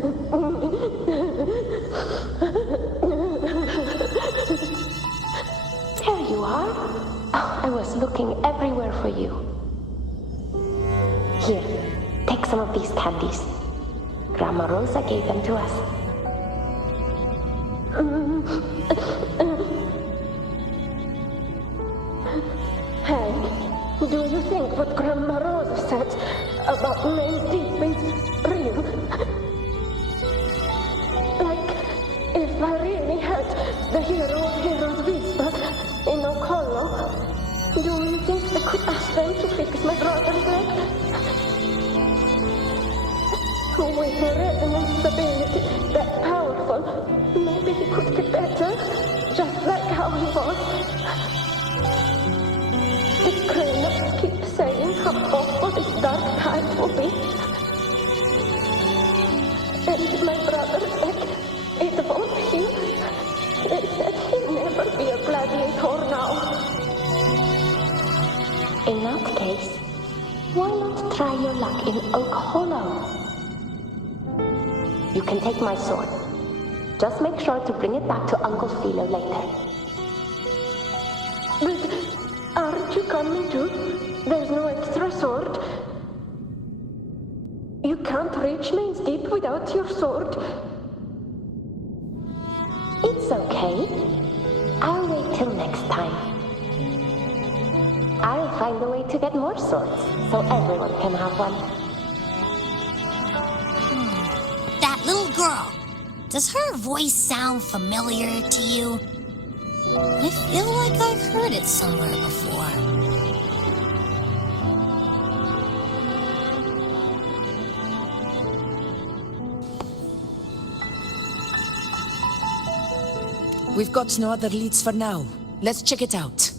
There you are. Oh, I was looking everywhere for you. Here, take some of these candies. Grandma Rosa gave them to us. Hey, do you think what Grandma Rosa said about Main Deep is real? Like, if I really had the hero of heroes whisper in Okolo, do you think I could ask them to fix my brother's leg? With a resonance ability that powerful, maybe he could get better, just like how he was. The Kraynuts keep saying how awful this dark tide will be. And my brother's leg, it won't heal. They said he'll never be a gladiator now. In that case, why not try your luck in Oak Hollow? You can take my sword. Just make sure to bring it back to Uncle Philo later. But aren't you coming too? There's no extra sword. You can't reach Main's Deep without your sword. It's okay. I'll wait till next time. I'll find a way to get more swords, so everyone can have one. That little girl. Does her voice sound familiar to you? I feel like I've heard it somewhere before. We've got no other leads for now. Let's check it out.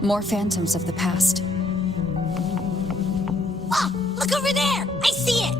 More phantoms of the past. Oh, look over there! I see it!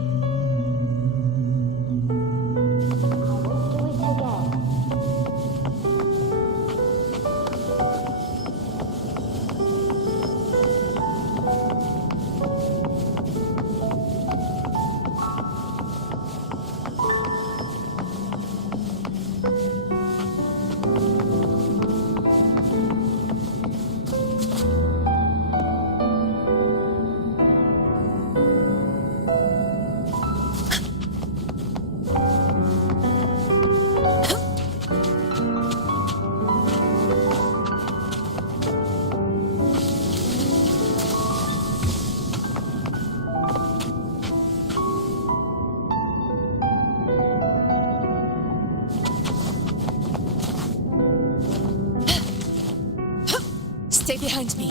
Stay behind me.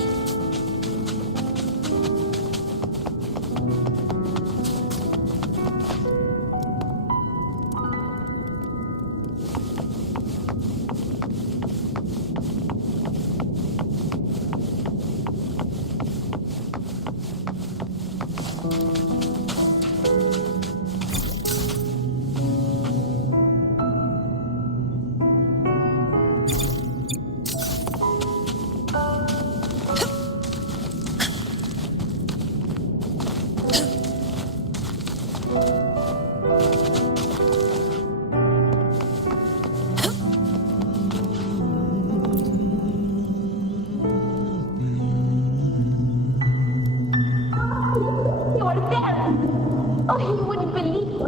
Oh, you wouldn't believe it.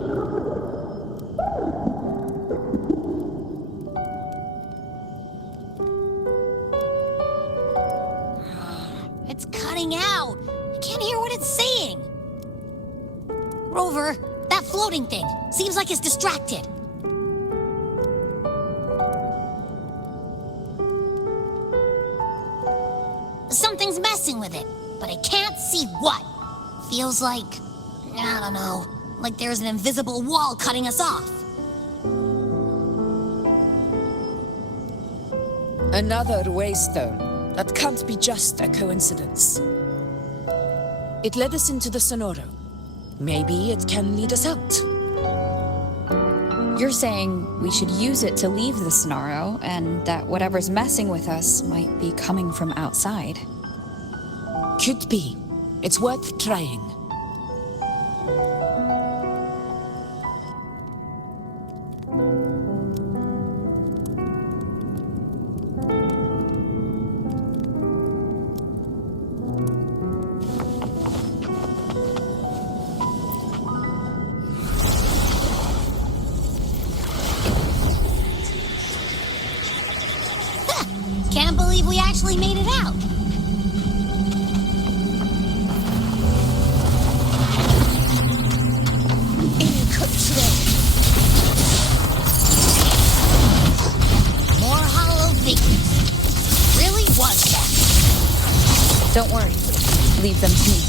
It's cutting out. I can't hear what it's saying. Rover, that floating thing seems like it's distracted. Something's messing with it, but I can't see what. Feels like, I don't know, like there's an invisible wall cutting us off. Another waystone. That can't be just a coincidence. It led us into the Sonoro. Maybe it can lead us out. You're saying we should use it to leave the Sonoro, and that whatever's messing with us might be coming from outside. Could be. It's worth trying. Can't believe we actually made it out. In control. More hollow figures. Really was that. Don't worry. Leave them to me.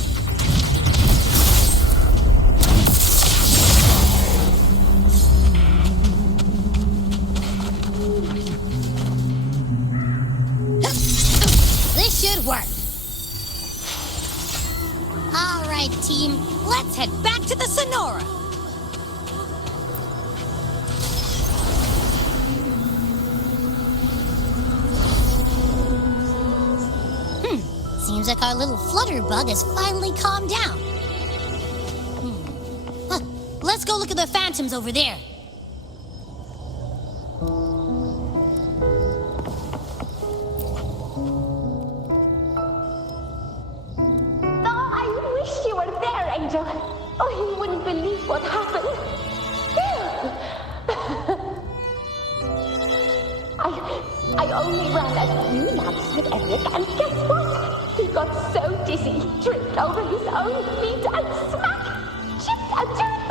This should work. All right, team. Let's head back to the Sonoro. Seems like our little flutterbug has finally calmed down. Huh. Let's go look at the phantoms over there. Oh, I wish you were there, Angel. Oh, you wouldn't believe what happened. I only ran a few laps with Eric, and guess what? He got so dizzy, tripped over his own feet, and smack! Chipped a tooth!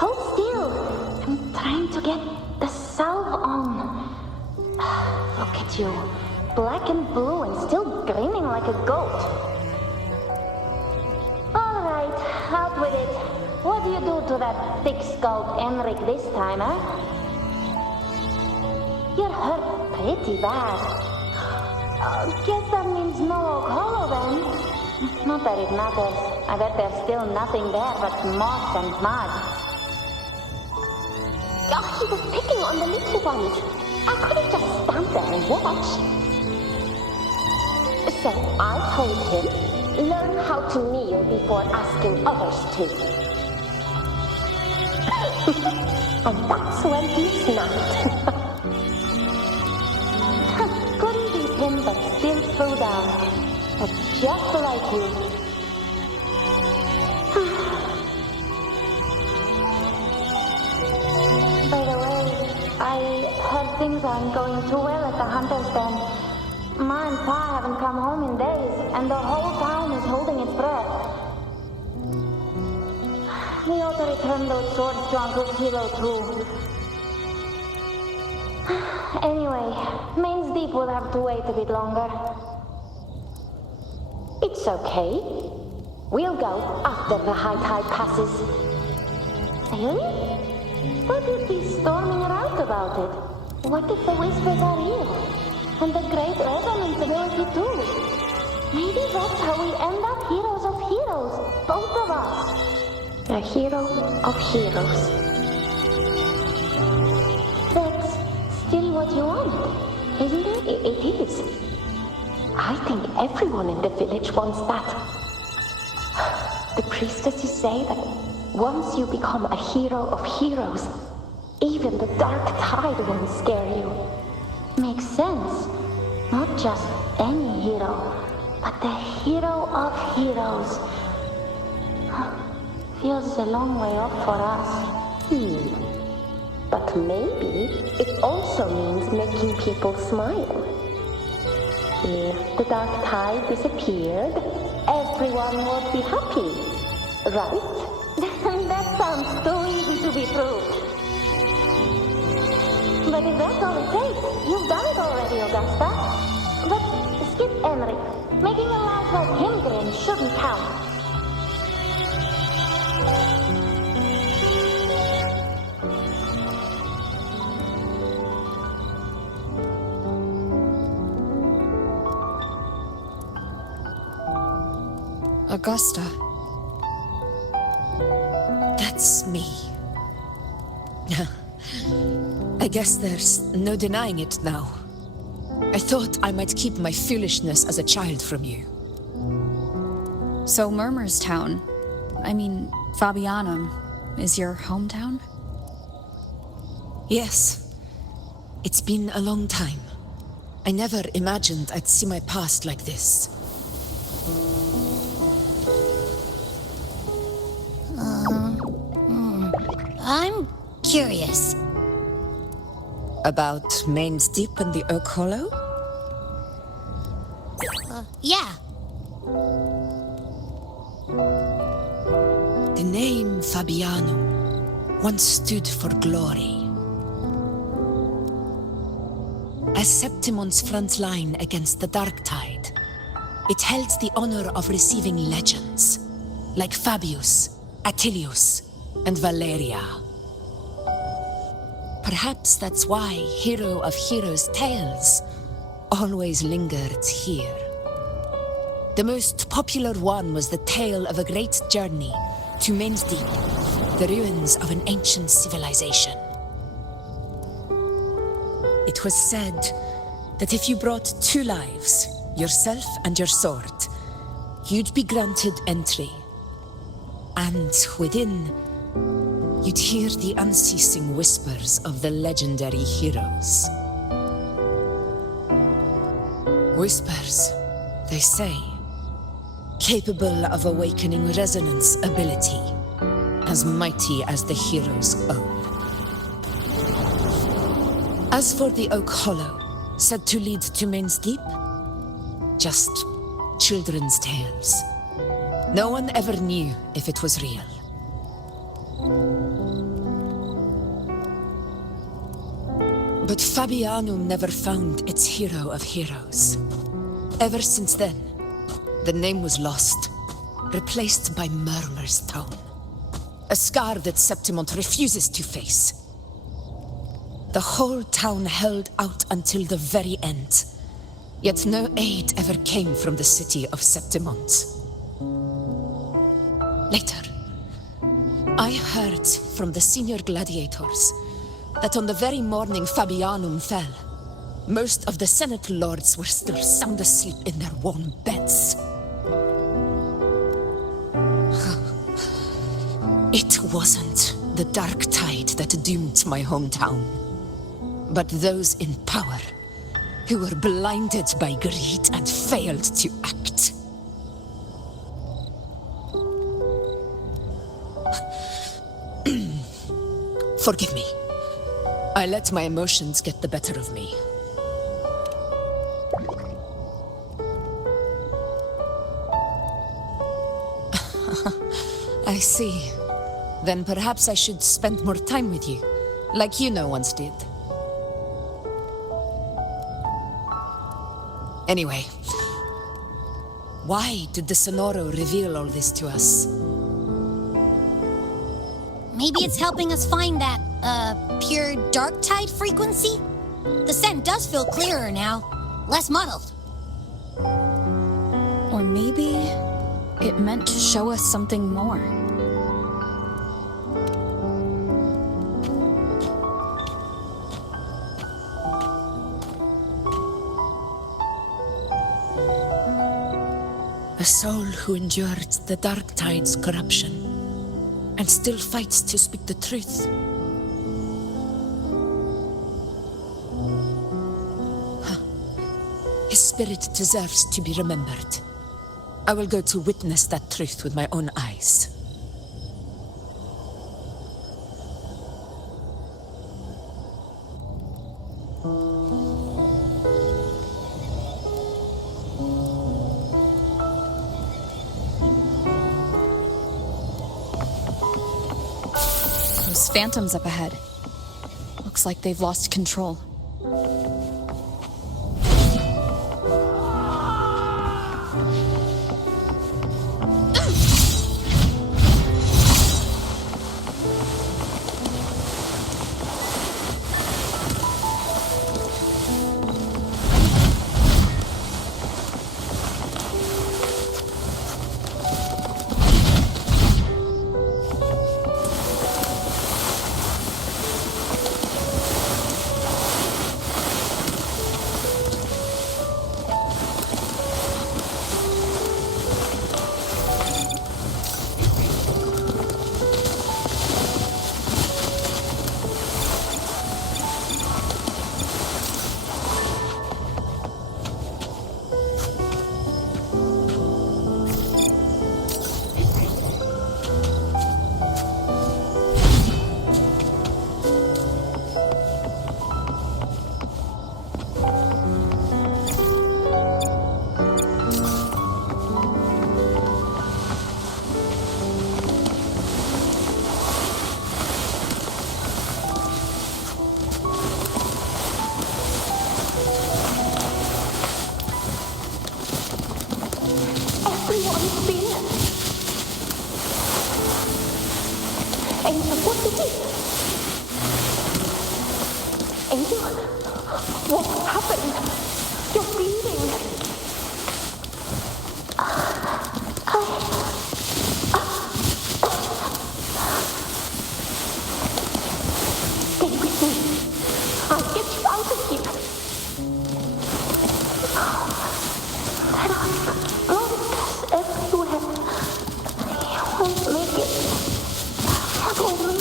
Hold still. I'm trying to get the salve on. Look at you. Black and blue and still grinning like a goat. All right, out with it. What do you do to that thick-skulled Enric this time, huh? You're hurt pretty bad. Guess that means no Oak Hollow then. Not that it matters. I bet there's still nothing there but moss and mud. Oh, he was picking on the little ones. I couldn't just stand there and watch. So I told him, learn how to kneel before asking others to. And that's when he snapped. Couldn't beat him, but still threw down. That's just like you. By the way, I heard things aren't going too well at the Hunter's Den. Ma and Pa haven't come home in days, and the whole town is holding its breath. We ought to return those swords to Uncle Hero, too. Anyway, Main's Deep will have to wait a bit longer. It's okay. We'll go after the high tide passes. Really? But you'd be storming around about it. What if the whispers are real? And the great resonance ability, too? Maybe that's how we end up heroes of heroes, both of us. A hero of heroes. That's still what you want, isn't it? It is. I think everyone in the village wants that. The priestesses say that once you become a hero of heroes, even the dark tide won't scare you. Makes sense. Not just any hero, but the hero of heroes. Feels a long way off for us. But maybe it also means making people smile. If the dark tide disappeared, everyone would be happy, right? That sounds too easy to be true. But if that's all it takes, you've done it already, Augusta. But skip Enric. Making a lad like him grin shouldn't count. Augusta. That's me. I guess there's no denying it now. I thought I might keep my foolishness as a child from you. So Murmur's town, Fabianum, is your hometown? Yes. It's been a long time. I never imagined I'd see my past like this. I'm curious. About Main's Deep and the Oak Hollow? Yeah. The name Fabianum once stood for glory. As Septimon's front line against the Dark Tide, it held the honor of receiving legends, like Fabius, Attilius, and Valeria. Perhaps that's why Hero of Heroes' tales always lingered here. The most popular one was the tale of a great journey to Main's Deep, the ruins of an ancient civilization. It was said that if you brought 2 lives, yourself and your sword, you'd be granted entry. And within, you'd hear the unceasing whispers of the legendary heroes. Whispers, they say, capable of awakening resonance ability, as mighty as the hero's own. As for the Oak Hollow, said to lead to Main's Deep, just children's tales. No one ever knew if it was real. But Fabianum never found its hero of heroes. Ever since then, the name was lost, replaced by Murmur's tone. A scar that Septimont refuses to face. The whole town held out until the very end, yet no aid ever came from the city of Septimont. Later, I heard from the senior gladiators that on the very morning Fabianum fell, most of the Senate lords were still sound asleep in their warm beds. It wasn't the Dark Tide that doomed my hometown, but those in power who were blinded by greed and failed to act. Forgive me. I let my emotions get the better of me. I see. Then perhaps I should spend more time with you, like Yuno once did. Anyway, why did the Sonoro reveal all this to us? Maybe it's helping us find that, pure dark tide frequency? The scent does feel clearer now, less muddled. Or maybe it meant to show us something more. A soul who endured the Dark Tide's corruption and still fights to speak the truth. His spirit deserves to be remembered. I will go to witness that truth with my own eyes. Those phantoms up ahead. Looks like they've lost control. Angel, what is it? Angel, what happened? You're bleeding. Stay with me. I'll get you out of here. There are monsters everywhere. You won't make it. Follow me.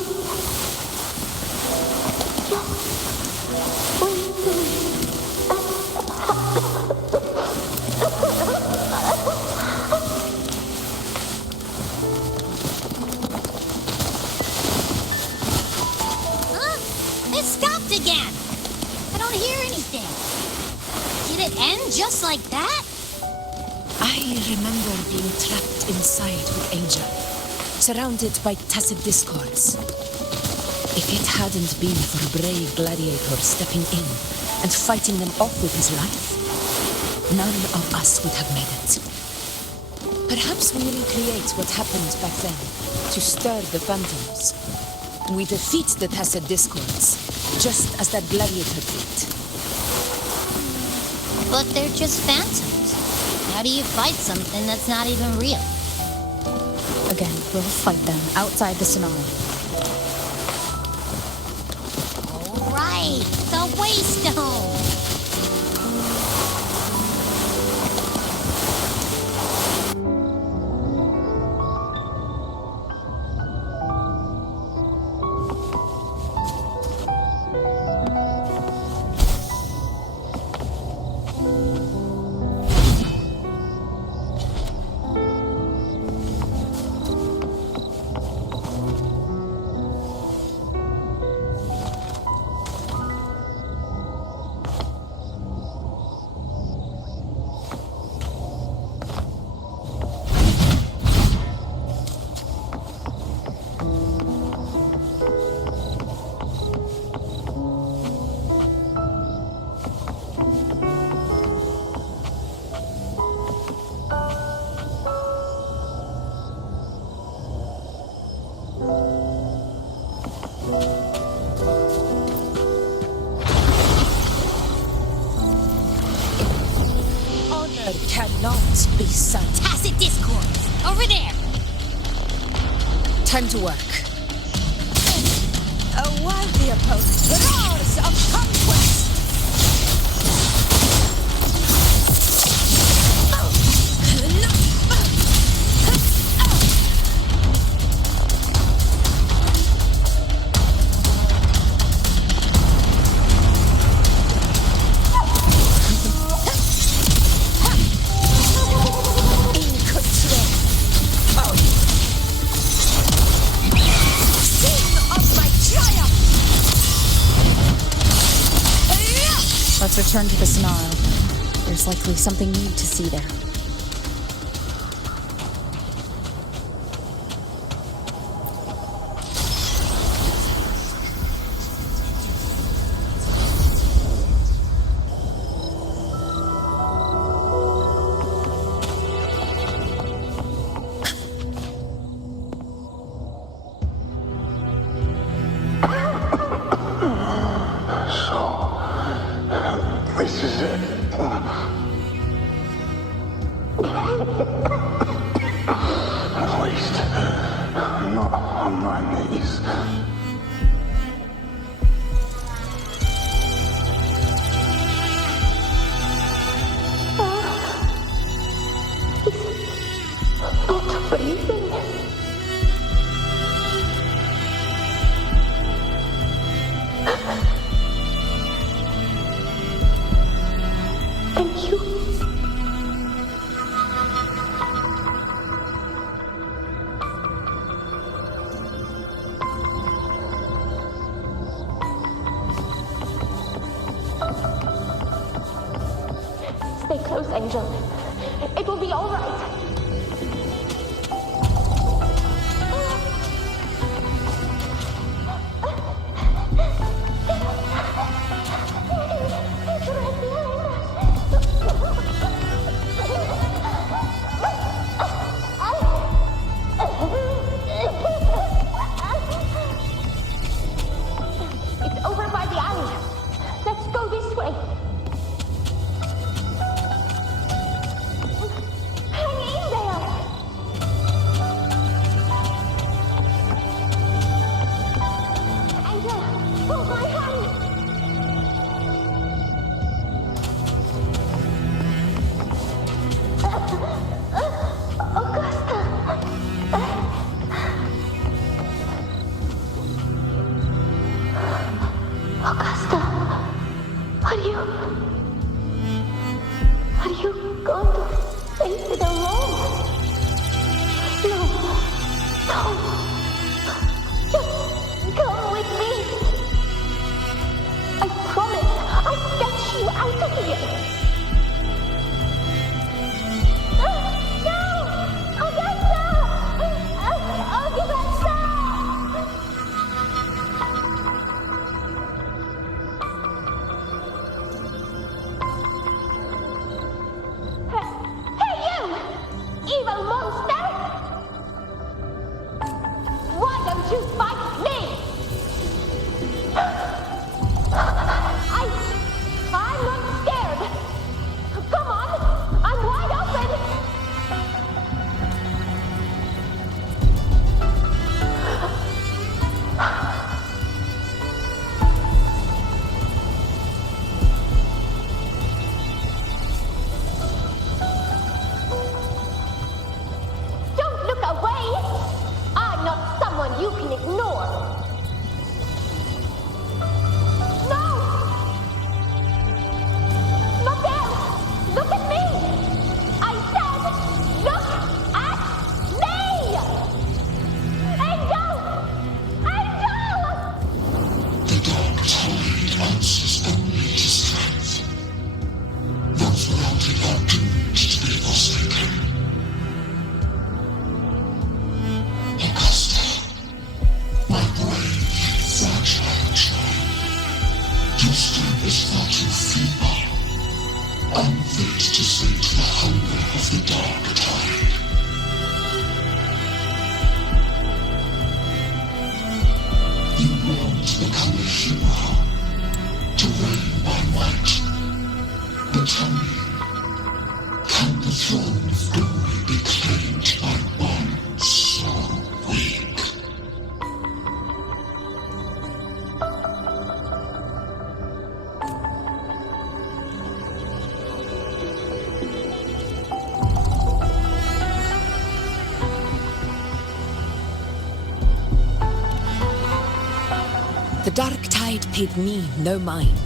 Just wait for me. Huh? It stopped again. I don't hear anything. Did it end just like that? I remember being trapped inside with Angel, surrounded by tacit discords. If it hadn't been for a brave gladiator stepping in and fighting them off with his life, none of us would have made it. Perhaps we recreate what happened back then to stir the phantoms. We defeat the tacit discords, just as that gladiator did. But they're just phantoms. How do you fight something that's not even real? Again, we'll fight them outside the Sonoro. All right, the Waystone. Honor cannot be sunk. Tacit discord. Over there. Time to work. A worthy opponent. Roars of conquest! Let's return to the Sonoro. There's likely something new to see there. This is it. At least, I'm not on my knees. Not breathing. And you. Stay close, Angel. It will be all right. you fight me? I'm not scared. Come on, I'm wide open. Don't look away. I'm not someone you can ignore. No! Not there! Look at me! I said, look at me! Angel! Angel! The dark tide answers only to strength. Those around it are doomed to be forsaken. Augusta, my brave, fragile child, your strength is far too feeble, unfit to sate the hunger of the dark tide. You want to become a hero, to reign by might. But tell me, can the throne of glory be claimed by one so weak? The dark tide paid me no mind.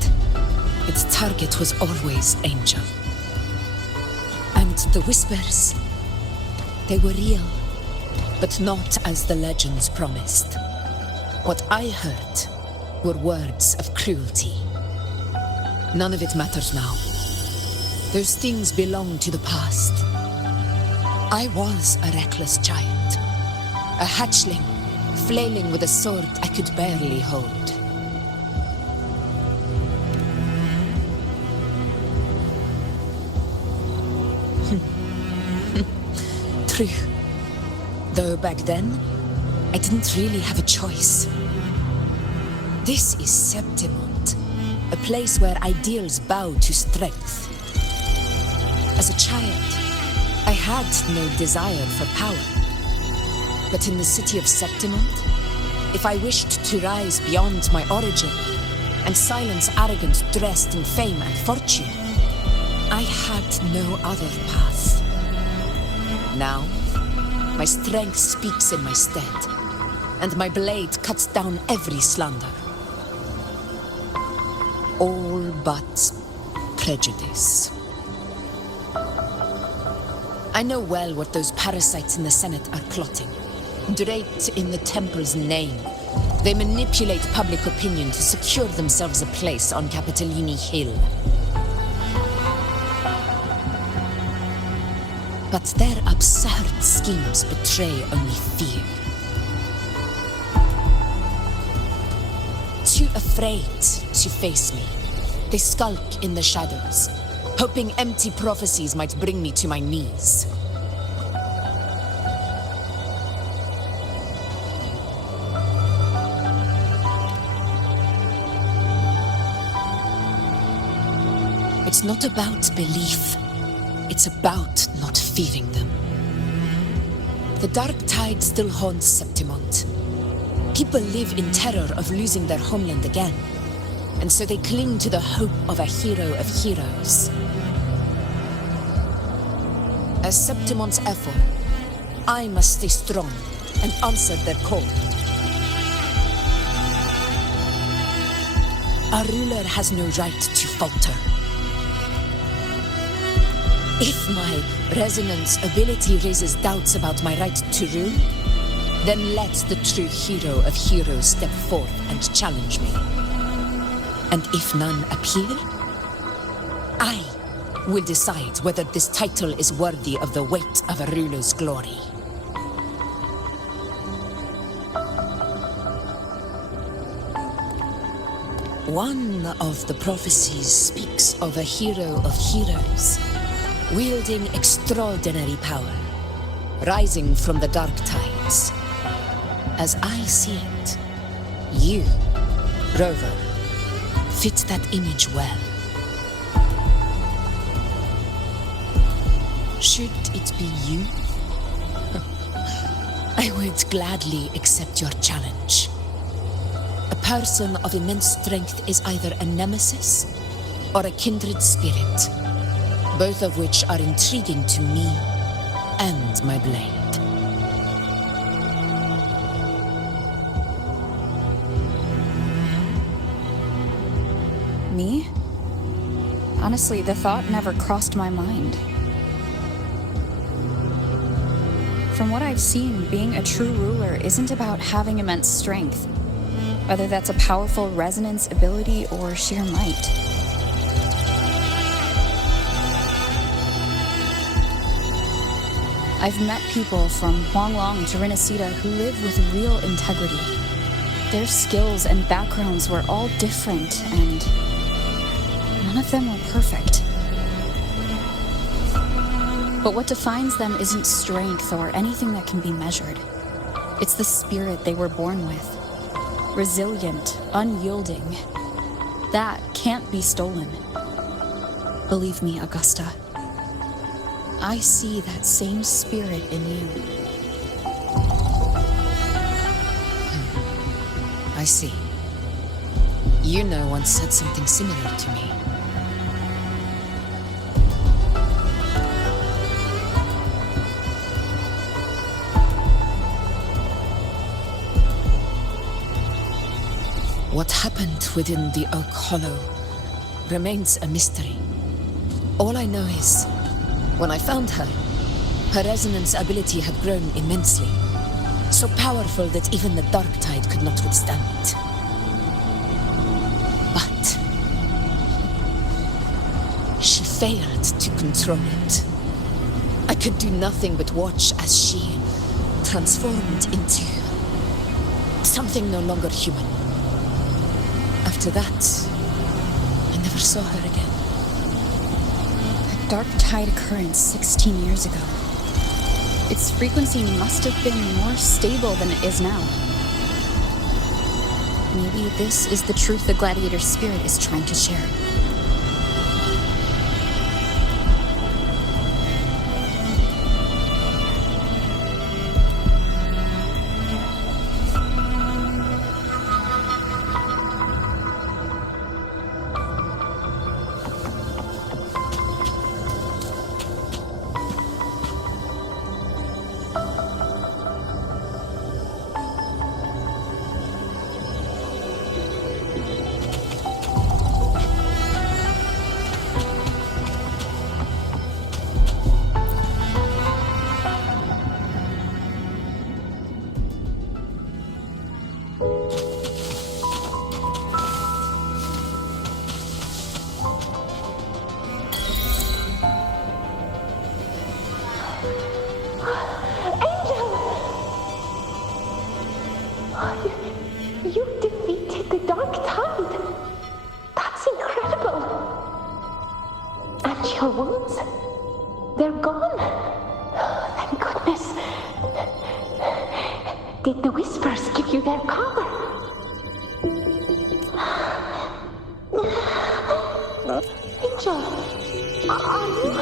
Its target was always Angel. And the whispers, they were real, but not as the legends promised. What I heard were words of cruelty. None of it matters now. Those things belong to the past. I was a reckless child, a hatchling, flailing with a sword I could barely hold. True. Though back then, I didn't really have a choice. This is Septimont, a place where ideals bow to strength. As a child, I had no desire for power. But in the city of Septimont, if I wished to rise beyond my origin and silence arrogance dressed in fame and fortune, I had no other path. Now, my strength speaks in my stead, and my blade cuts down every slander. All but prejudice. I know well what those parasites in the Senate are plotting. Draped in the temple's name, they manipulate public opinion to secure themselves a place on Capitolini Hill. But their absurd schemes betray only fear. Too afraid to face me, they skulk in the shadows, hoping empty prophecies might bring me to my knees. It's not about belief. It's about not fearing them. The dark tide still haunts Septimont. People live in terror of losing their homeland again, and so they cling to the hope of a hero of heroes. As Septimont's effort, I must stay strong and answer their call. A ruler has no right to falter. If my resonance ability raises doubts about my right to rule, then let the true hero of heroes step forth and challenge me. And if none appear, I will decide whether this title is worthy of the weight of a ruler's glory. One of the prophecies speaks of a hero of heroes, wielding extraordinary power, rising from the dark tides. As I see it, you, Rover, fit that image well. Should it be you? I would gladly accept your challenge. A person of immense strength is either a nemesis or a kindred spirit, both of which are intriguing to me and my blade. Me? Honestly, the thought never crossed my mind. From what I've seen, being a true ruler isn't about having immense strength, whether that's a powerful resonance ability or sheer might. I've met people from Huanglong to Renacida who live with real integrity. Their skills and backgrounds were all different, and none of them were perfect. But what defines them isn't strength or anything that can be measured. It's the spirit they were born with. Resilient, unyielding. That can't be stolen. Believe me, Augusta. I see that same spirit in you. I see. Yuna once said something similar to me. What happened within the Oak Hollow remains a mystery. All I know is, when I found her, her resonance ability had grown immensely, so powerful that even the Dark Tide could not withstand it. But she failed to control it. I could do nothing but watch as she transformed into something no longer human. After that, I never saw her again. That Dark Tide occurrence 16 years ago. Its frequency must have been more stable than it is now. Maybe this is the truth the Gladiator spirit is trying to share. You defeated the Dark Tide. That's incredible. And your wounds, they're gone. Thank goodness. Did the Whispers give you their power? Angel, are you...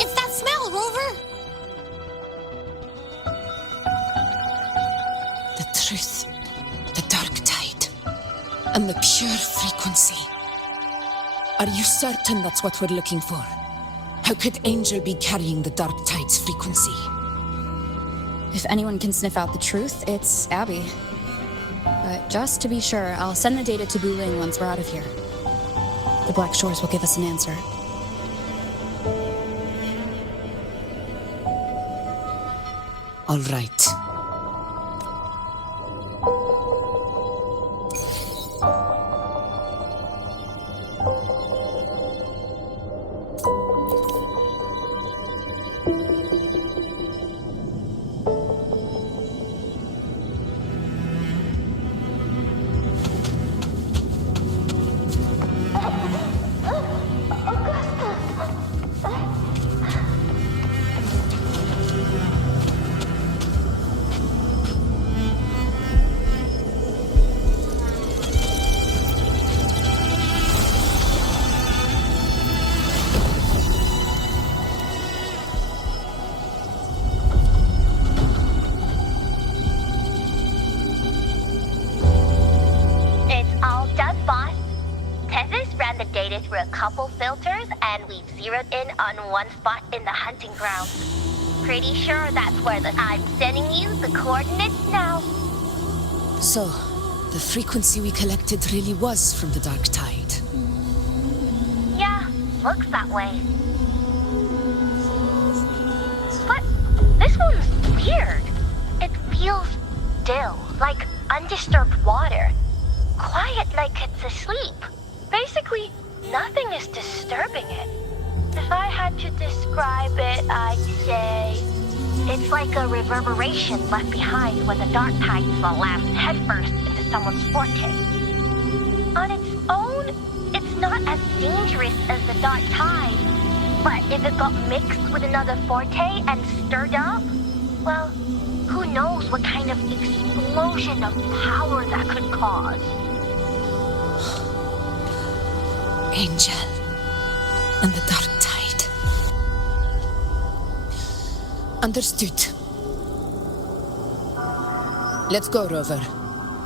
It's that smell, Rover! The truth, the Dark Tide, and the pure frequency. Are you certain that's what we're looking for? How could Angel be carrying the Dark Tide's frequency? If anyone can sniff out the truth, it's Abby. But just to be sure, I'll send the data to Buling once we're out of here. The Black Shores will give us an answer. All right. couple filters and we've zeroed in on one spot in the hunting ground. Pretty sure that's where I'm sending you the coordinates now. So, the frequency we collected really was from the Dark Tide. Yeah, looks that way. But this one's weird. It feels still, like undisturbed water. Quiet like it's asleep. Basically, nothing is disturbing it. If I had to describe it, I'd say it's like a reverberation left behind when the dark tide slams headfirst into someone's forte. On its own, it's not as dangerous as the dark tide, but if it got mixed with another forte and stirred up, well, who knows what kind of explosion of power that could cause. Angel and the Dark Tide. Understood. Let's go, Rover.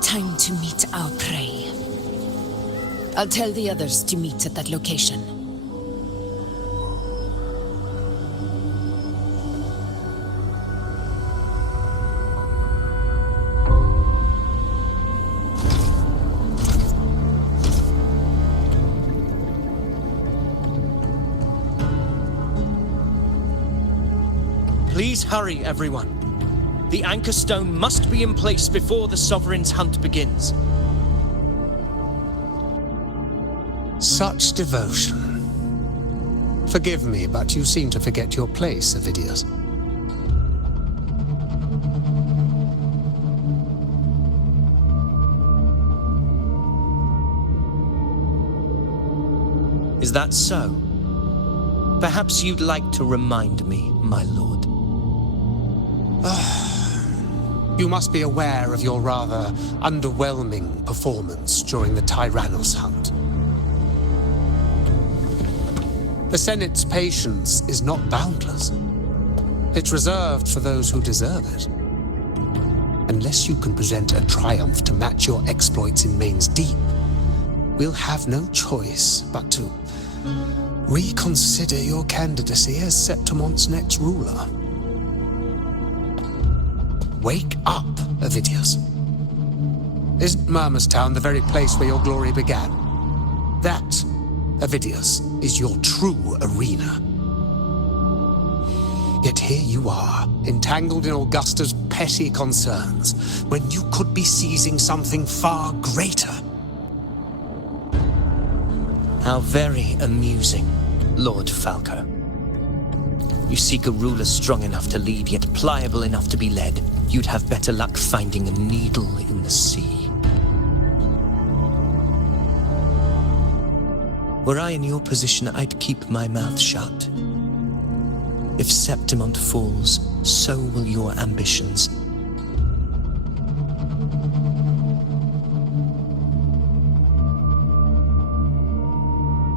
Time to meet our prey. I'll tell the others to meet at that location. Please hurry, everyone. The anchor stone must be in place before the Sovereign's hunt begins. Such devotion. Forgive me, but you seem to forget your place, Avidius. Is that so? Perhaps you'd like to remind me, my lord. You must be aware of your rather underwhelming performance during the Tyrannos hunt. The Senate's patience is not boundless. It's reserved for those who deserve it. Unless you can present a triumph to match your exploits in Main's Deep, we'll have no choice but to reconsider your candidacy as Septimon's next ruler. Wake up, Avidius. Isn't Murmurstown the very place where your glory began? That, Avidius, is your true arena. Yet here you are, entangled in Augusta's petty concerns, when you could be seizing something far greater. How very amusing, Lord Falco. You seek a ruler strong enough to lead, yet pliable enough to be led. You'd have better luck finding a needle in the sea. Were I in your position, I'd keep my mouth shut. If Septimont falls, so will your ambitions.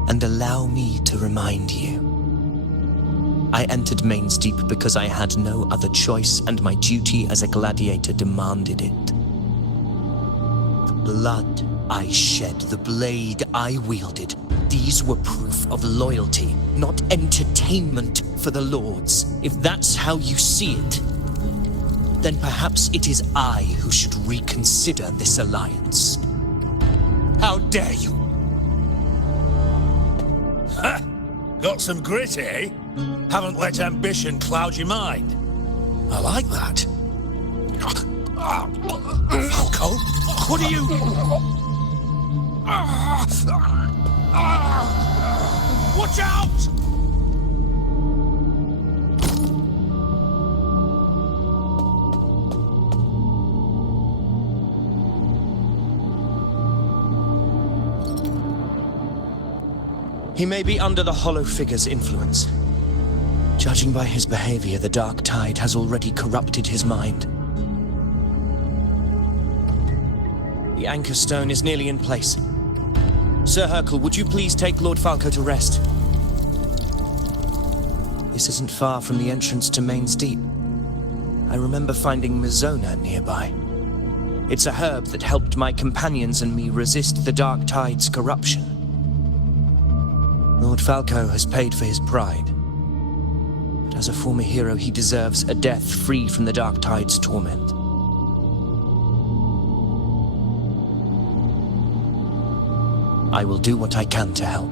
And allow me to remind you. I entered Main's Deep because I had no other choice, and my duty as a gladiator demanded it. The blood I shed, the blade I wielded, these were proof of loyalty, not entertainment for the Lords. If that's how you see it, then perhaps it is I who should reconsider this alliance. How dare you! Ha! Got some grit, eh? Haven't let ambition cloud your mind. I like that. Falco, what are you... Watch out! He may be under the Hollow Figure's influence. Judging by his behavior, the Dark Tide has already corrupted his mind. The anchor stone is nearly in place. Sir Hercule, would you please take Lord Falco to rest? This isn't far from the entrance to Main's Deep. I remember finding Mizona nearby. It's a herb that helped my companions and me resist the Dark Tide's corruption. Lord Falco has paid for his pride. But as a former hero, he deserves a death free from the Dark Tide's torment. I will do what I can to help.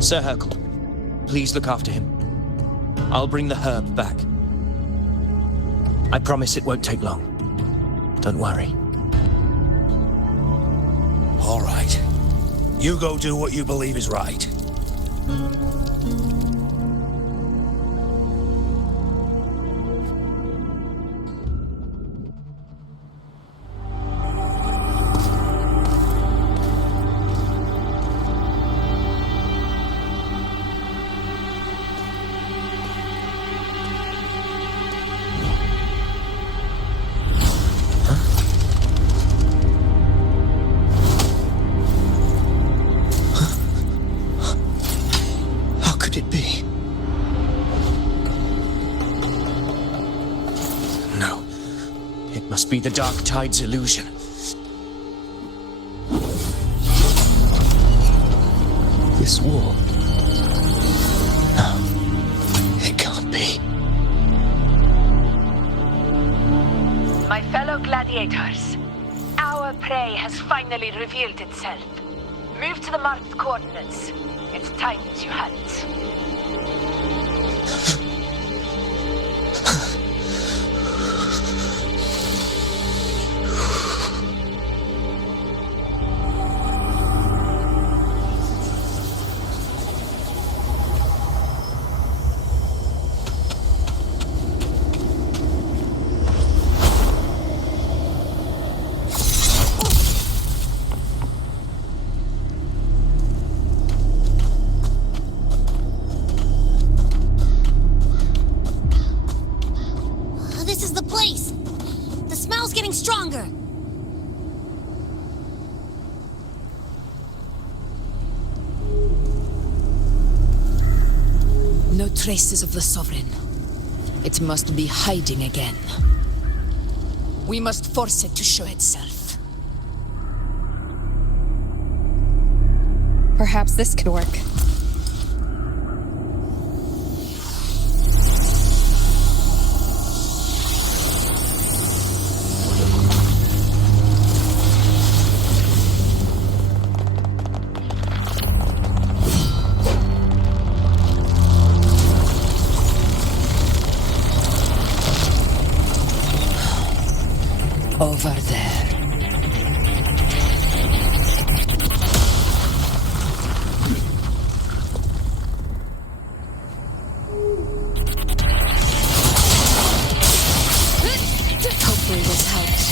Sir Hercule, please look after him. I'll bring the herb back. I promise it won't take long. Don't worry. All right. You go do what you believe is right. Be the Dark Tide's illusion. This war. No, it can't be. My fellow gladiators, our prey has finally revealed itself. Move to the marked coordinates. It's time to hunt. Stronger. No traces of the Sovereign. It must be hiding again. We must force it to show itself. Perhaps this could work. Over there. Hopefully this helps.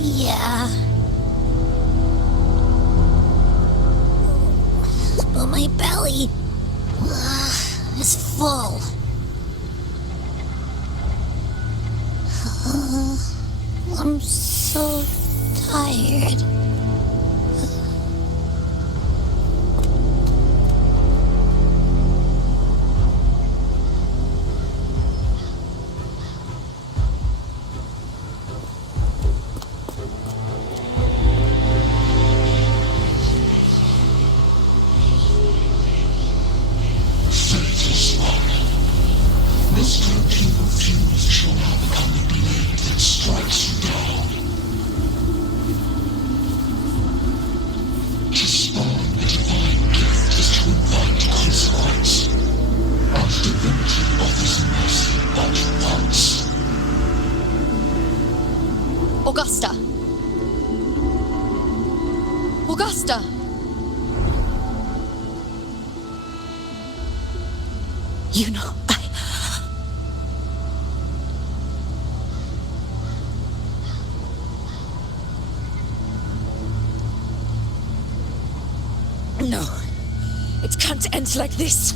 Yeah. is full. I'm so tired. Augusta! Augusta! You know, No. It can't end like this.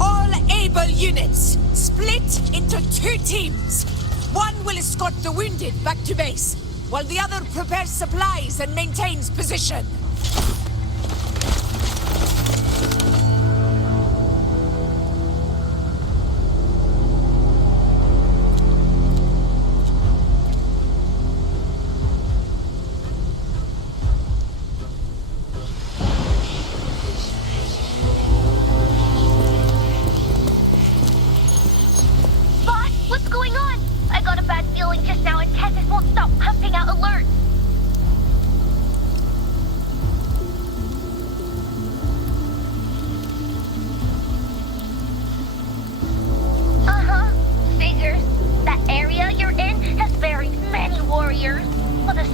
All able units, split into 2 teams. One will escort the wounded back to base, while the other prepares supplies and maintains position.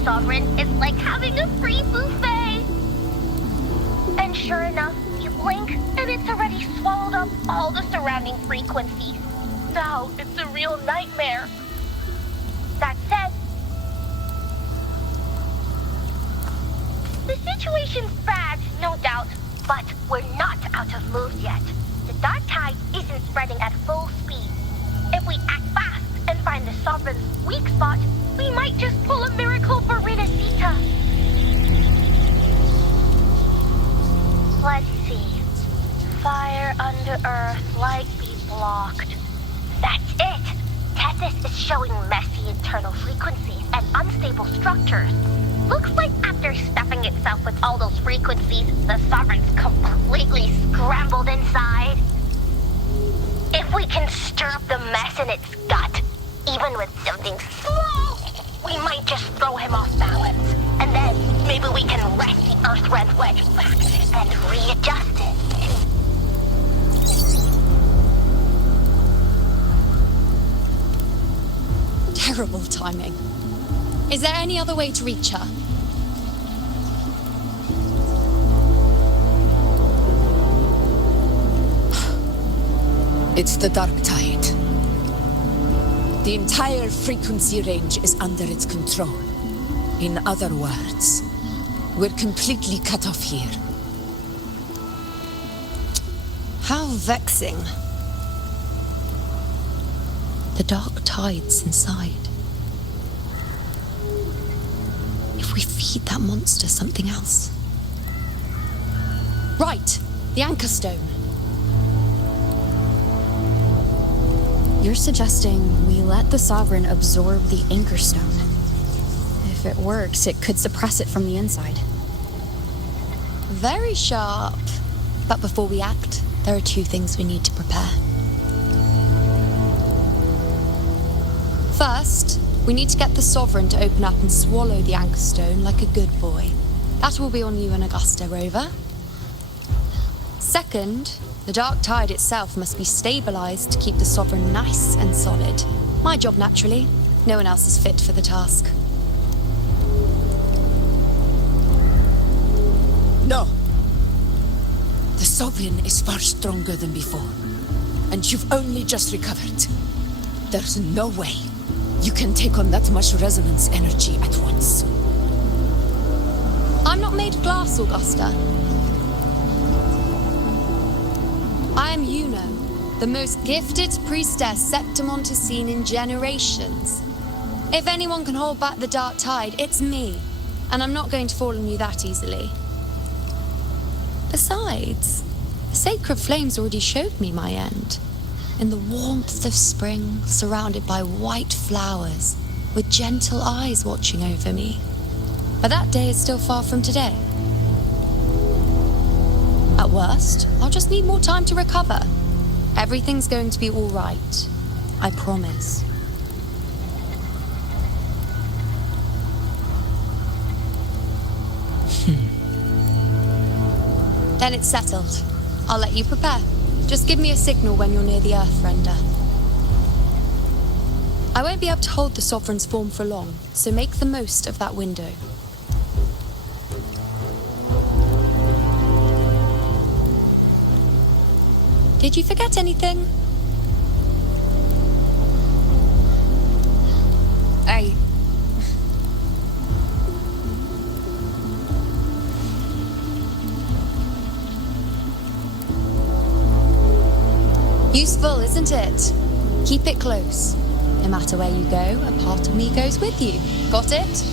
Sovereign is like having a free buffet. And sure enough, you blink and it's already swallowed up all the surrounding frequencies. Now it's a real nightmare. That said, the situation's bad, no doubt, but we're not out of moves yet. The dark tide isn't spreading at full speed. If we act fast and find the Sovereign's weak spot, we might just pull a miracle for Renacita. Let's see. Fire under Earth, light be blocked. That's it! Tethys is showing messy internal frequencies and unstable structures. Looks like after stuffing itself with all those frequencies, the Sovereign's completely scrambled inside. If we can stir up the mess in its gut, even with something small, we might just throw him off balance. And then maybe we can wrest the Earth-Rend wedge back and readjust it. Terrible timing. Is there any other way to reach her? It's the dark tide. The entire frequency range is under its control. In other words, we're completely cut off here. How vexing. The dark tide's inside. If we feed that monster something else. Right, the Anchor Stone. You're suggesting we let the Sovereign absorb the Anchor Stone. If it works, it could suppress it from the inside. Very sharp. But before we act, there are 2 things we need to prepare. First, we need to get the Sovereign to open up and swallow the Anchor Stone like a good boy. That will be on you and Augusta, Rover. Second, the dark tide itself must be stabilized to keep the Sovereign nice and solid. My job, naturally. No one else is fit for the task. No. The Sovereign is far stronger than before. And you've only just recovered. There's no way you can take on that much resonance energy at once. I'm I'm not made of glass, Augusta. I am Yuno, the most gifted priestess Septimont has seen in generations. If anyone can hold back the dark tide, it's me. And I'm not going to fall on you that easily. Besides, the sacred flames already showed me my end. In the warmth of spring, surrounded by white flowers, with gentle eyes watching over me. But that day is still far from today. At worst, I'll just need more time to recover. Everything's going to be all right. I promise. Then it's settled. I'll let you prepare. Just give me a signal when you're near the Earthrender. I won't be able to hold the Sovereign's form for long, so make the most of that window. Did you forget anything? Useful, isn't it? Keep it close. No matter where you go, a part of me goes with you. Got it?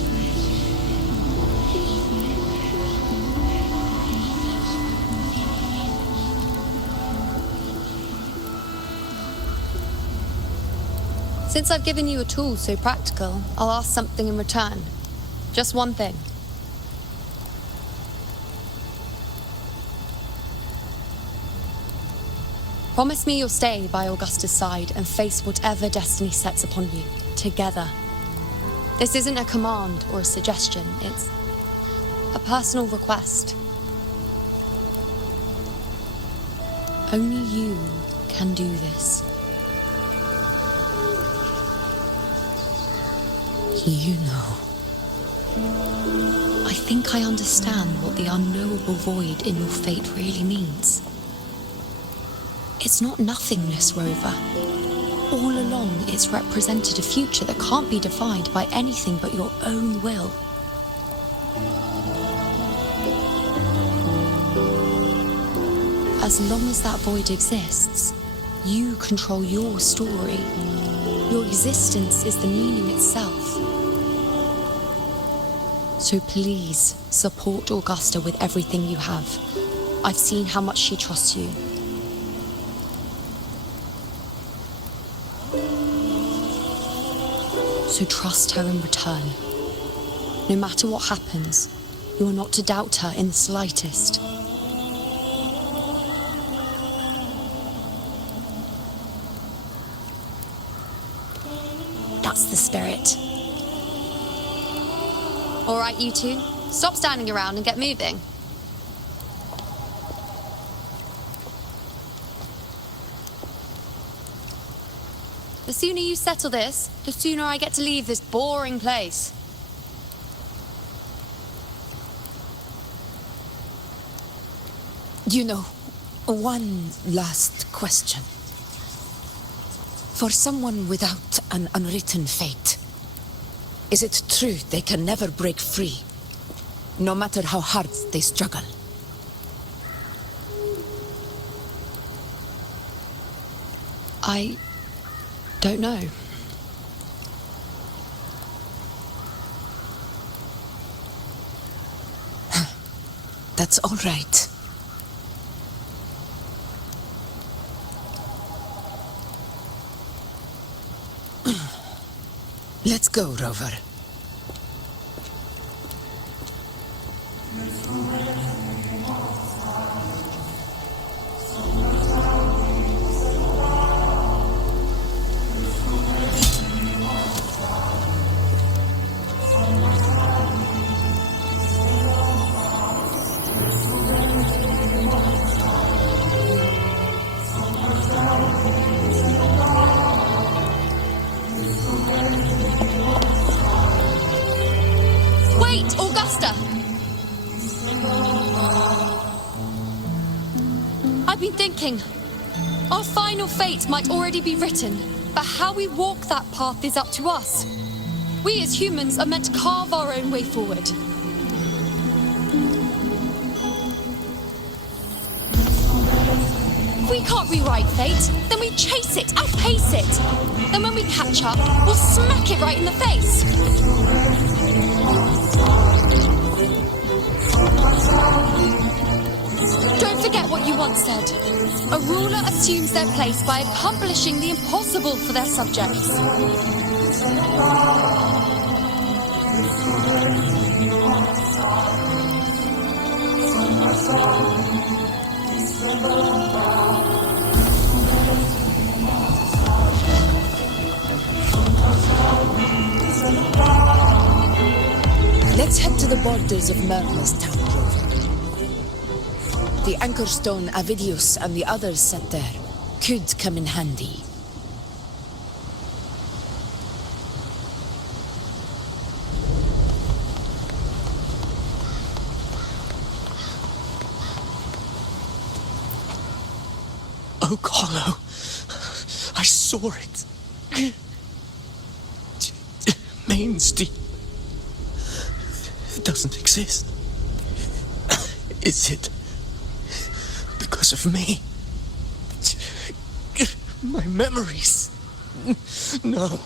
Since I've given you a tool so practical, I'll ask something in return. Just one thing. Promise me you'll stay by Augusta's side and face whatever destiny sets upon you, together. This isn't a command or a suggestion, it's a personal request. Only you can do this. You know. I think I understand what the unknowable void in your fate really means. It's not nothingness, Rover. All along, it's represented a future that can't be defined by anything but your own will. As long as that void exists, you control your story. Your existence is the meaning itself. So please, support Augusta with everything you have. I've seen how much she trusts you. So trust her in return. No matter what happens, you are not to doubt her in the slightest. That's the spirit. All right, you two. Stop standing around and get moving. The sooner you settle this, the sooner I get to leave this boring place. You know, one last question. For someone without an unwritten fate, is it true they can never break free, no matter how hard they struggle? I don't know. That's all right. Let's go, Rover. Wait, Augusta! I've been thinking. Our final fate might already be written, but how we walk that path is up to us. We as humans are meant to carve our own way forward. we can't rewrite fate, then we chase it, outpace it. Then when we catch up, we'll smack it right in the face. Don't forget what you once said. A ruler assumes their place by accomplishing the impossible for their subjects. Let's head to the borders of Myrna's town, Rover. The anchor stone Avidius and the others set there could come in handy. Oak Hollow. I saw it. Main's Deep doesn't exist. Is it because of me? My memories. No.